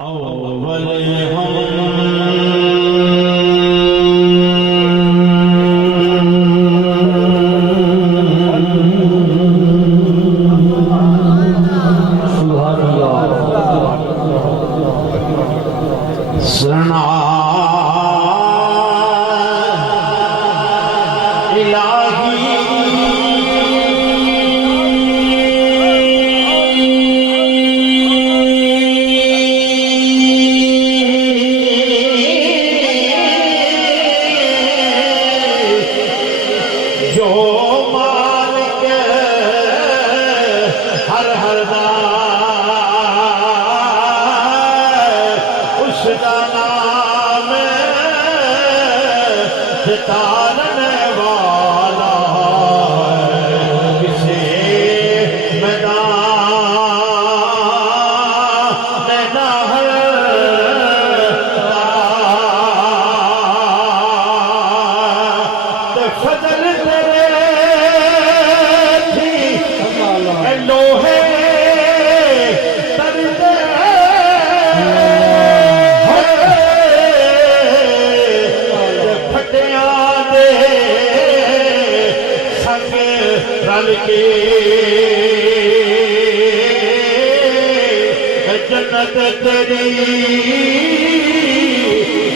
اول ہم سنا تارنے والا کسی میدان میں نہ ہے فضل تیرے تھی لوہے رل کے جنت تیری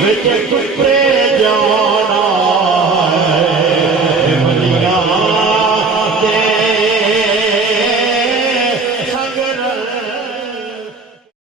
وچ کپڑے